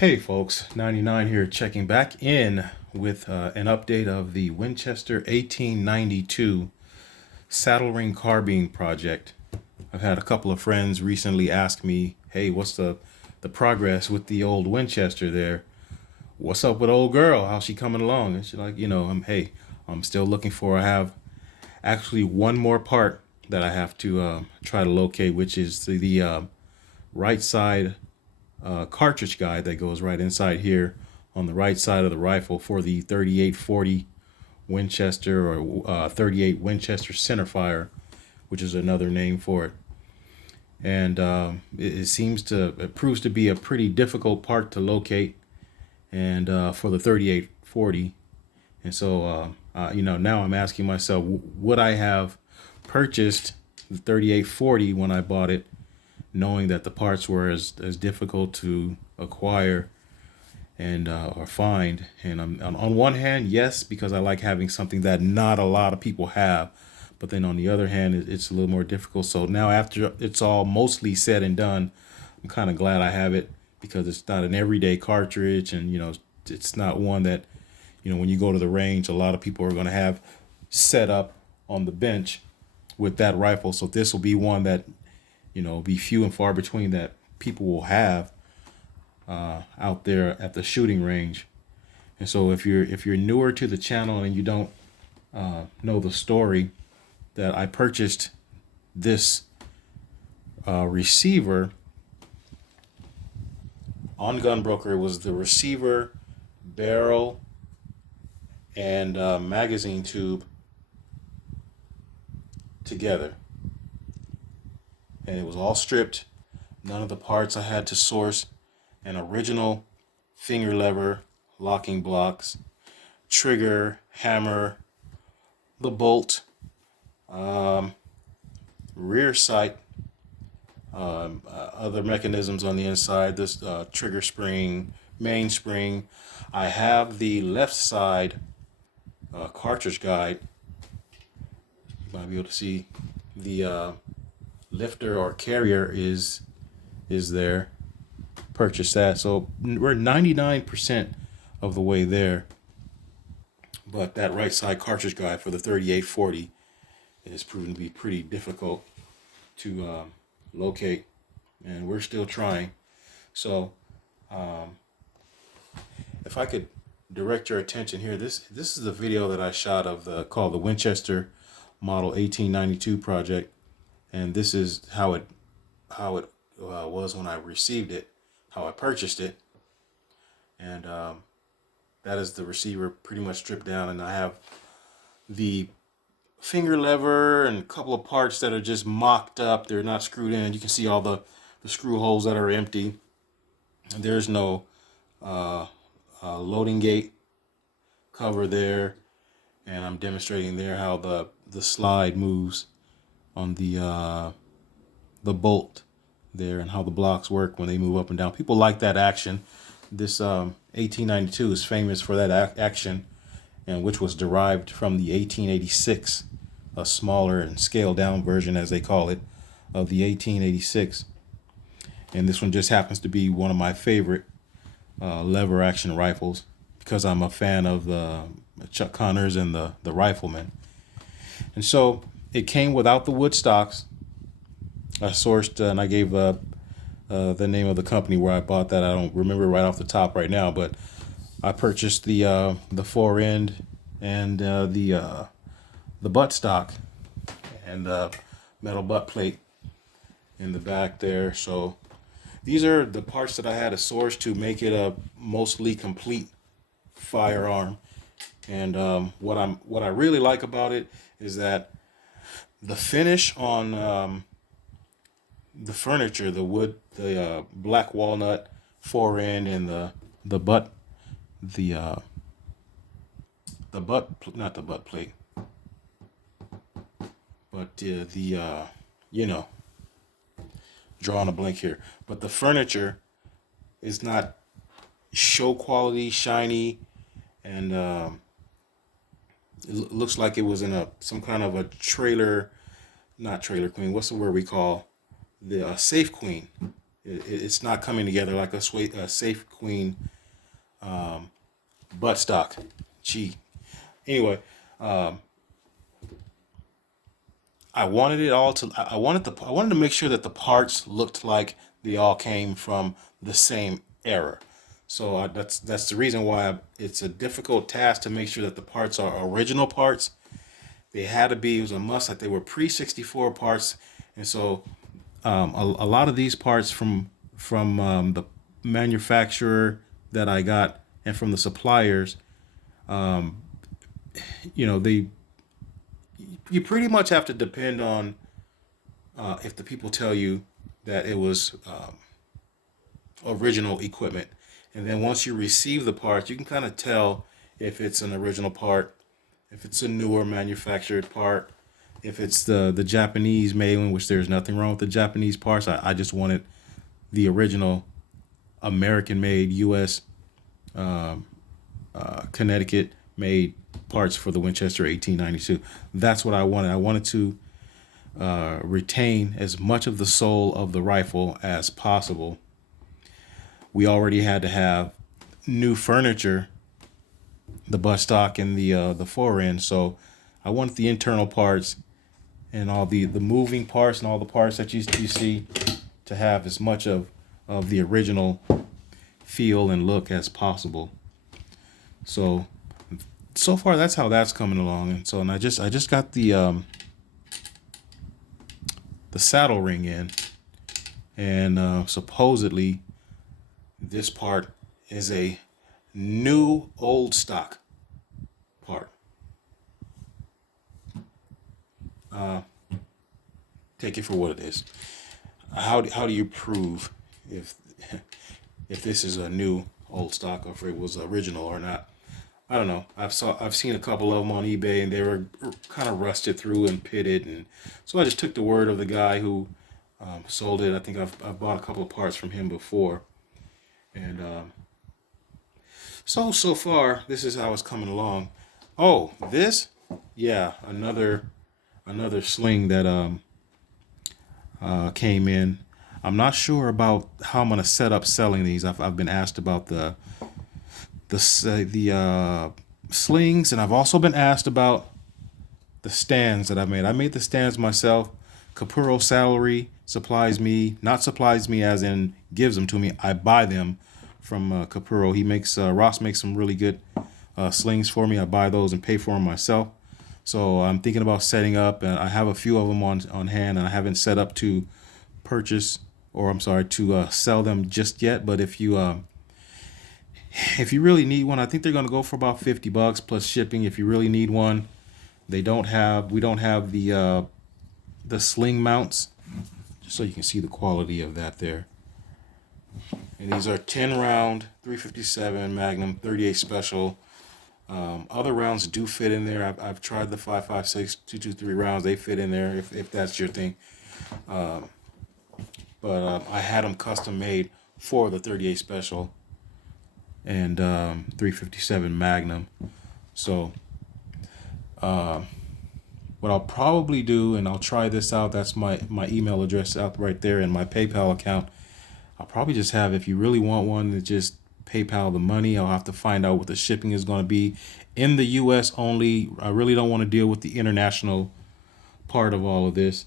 Hey folks, 99 here checking back in with an update of the Winchester 1892 saddle ring carbine project. I've had a couple of friends recently ask me, hey, what's the progress with the old Winchester there? What's up with old girl? How's she coming along? And she's like, I'm still looking for, I have actually one more part that I have to try to locate, which is the right side cartridge guide that goes right inside here on the right side of the rifle for the 3840 Winchester or 38 Winchester centerfire, which is another name for it. And it proves to be a pretty difficult part to locate, and for the 3840. And so, now I'm asking myself, would I have purchased the 3840 when I bought it, knowing that the parts were as difficult to acquire and or find? And on one hand, yes, because I like having something that not a lot of people have, but then on the other hand, it's a little more difficult. So now, after it's all mostly said and done, I'm kind of glad I have it, because it's not an everyday cartridge, and it's not one that when you go to the range, a lot of people are going to have set up on the bench with that rifle. So this will be one that be few and far between that people will have out there at the shooting range. And so if you're newer to the channel and you don't know the story, that I purchased this receiver on Gunbroker. It was the receiver, barrel, and magazine tube together, and it was all stripped. None of the parts I had to source. An original finger lever, locking blocks, trigger, hammer, the bolt, rear sight, other mechanisms on the inside, this trigger spring, mainspring. I have the left side cartridge guide. You might be able to see the lifter or carrier is there. Purchase that. So we're 99% of the way there. But that right side cartridge guide for the 3840 is proven to be pretty difficult to locate, and we're still trying. So if I could direct your attention here, this is the video that I shot of called the Winchester Model 1892 project, and this is how it was when I received it, how I purchased it. And that is the receiver pretty much stripped down, and I have the finger lever and a couple of parts that are just mocked up. They're not screwed in. You can see all the screw holes that are empty. And there's no loading gate cover there, and I'm demonstrating there how the slide moves on the bolt there, and how the blocks work when they move up and down. People like that action. This 1892 is famous for that action, and which was derived from the 1886, a smaller and scaled down version, as they call it, of the 1886. And this one just happens to be one of my favorite lever action rifles, because I'm a fan of Chuck Connors and the Rifleman. And so it came without the wood stocks. I sourced and I gave the name of the company where I bought that. I don't remember right off the top right now, but I purchased the fore end and the butt stock and the metal butt plate in the back there. So these are the parts that I had to source to make it a mostly complete firearm. And what I really like about it is that the finish on the furniture, the wood, the black walnut fore end, and the butt, the butt, not the butt plate, but drawing a blank here. But the furniture is not show quality, shiny, and it looks like it was in some kind of a trailer, not trailer queen. What's the word we call the safe queen? It's not coming together like a Safe Queen buttstock. Gee. Anyway, I wanted it all to. I wanted to make sure that the parts looked like they all came from the same era. So that's the reason why it's a difficult task to make sure that the parts are original parts. They had to be. It was a must that they were pre-64 parts, and so a lot of these parts from the manufacturer that I got and from the suppliers, they you pretty much have to depend on if the people tell you that it was original equipment. And then once you receive the parts, you can kind of tell if it's an original part, if it's a newer manufactured part, if it's the Japanese made one, which there's nothing wrong with the Japanese parts. I just wanted the original American made U.S. Connecticut made parts for the Winchester 1892. That's what I wanted. I wanted to retain as much of the soul of the rifle as possible. We already had to have new furniture, the buttstock and the forend. So I wanted the internal parts and all the moving parts and all the parts that you see to have as much of the original feel and look as possible. So far that's how that's coming along. And I just got the saddle ring in, and supposedly this part is a new old stock part. Take it for what it is. How do you prove if if this is a new old stock or if it was original or not? I don't know. I've seen a couple of them on eBay and they were kind of rusted through and pitted, and so I just took the word of the guy who sold it. I think I've bought a couple of parts from him before, and so far this is how it's coming along. Oh, this, yeah, another sling that came in. I'm not sure about how I'm gonna set up selling these. I've been asked about the slings, and I've also been asked about the stands that I made. I made the stands myself. Capurro Salary not supplies me as in gives them to me. I buy them from Capurro. Ross makes some really good slings for me. I buy those and pay for them myself. So I'm thinking about setting up, and I have a few of them on hand, and I haven't set up to purchase, or I'm sorry, to sell them just yet. But if you really need one, I think they're going to go for about $50 plus shipping. If you really need one, we don't have the sling mounts, just so you can see the quality of that there. And these are 10 round 357 Magnum 38 Special. Other rounds do fit in there. I've tried the 5.56 223 rounds. They fit in there if that's your thing. But I had them custom made for the 38 Special and 357 Magnum. So what I'll probably do, and I'll try this out, that's my email address out right there and my PayPal account. I'll probably just have, if you really want one, to just PayPal the money. I'll have to find out what the shipping is going to be in the US only. I really don't want to deal with the international part of all of this,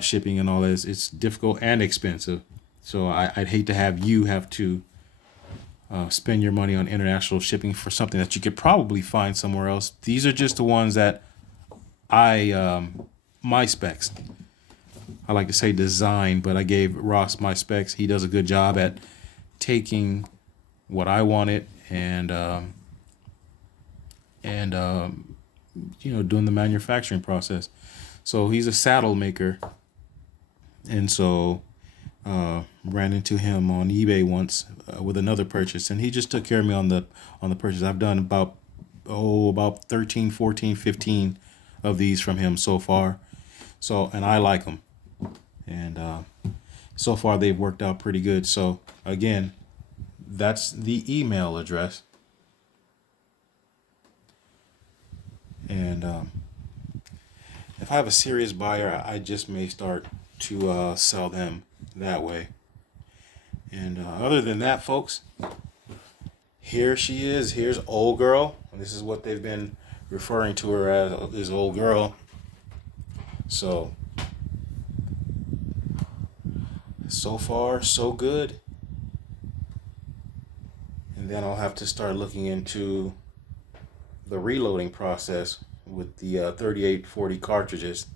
shipping and all this. It's difficult and expensive. So I'd hate to have to spend your money on international shipping for something that you could probably find somewhere else. These are just the ones that my specs. I like to say design, but I gave Ross my specs. He does a good job at taking what I wanted and doing the manufacturing process. So he's a saddle maker, and so ran into him on eBay once with another purchase, and he just took care of me on the purchase. I've done about 13, 14, 15 of these from him so far. So, and I like them, and so far they've worked out pretty good. So again, that's the email address, and if I have a serious buyer, I just may start to sell them that way. And other than that, folks, here she is. Here's old girl. And this is what they've been referring to her as, is old girl. So far, so good. And then I'll have to start looking into the reloading process with the 3840 cartridges.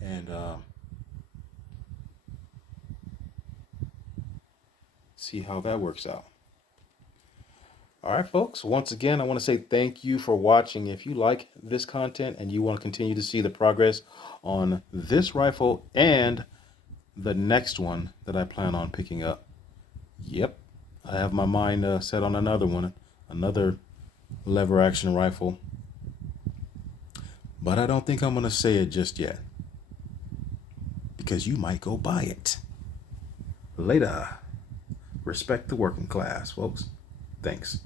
And see how that works out. All right, folks. Once again, I want to say thank you for watching. If you like this content and you want to continue to see the progress on this rifle and the next one that I plan on picking up, yep, I have my mind set on another one, another lever action rifle. But I don't think I'm going to say it just yet, because you might go buy it later. Respect the working class, folks. Thanks.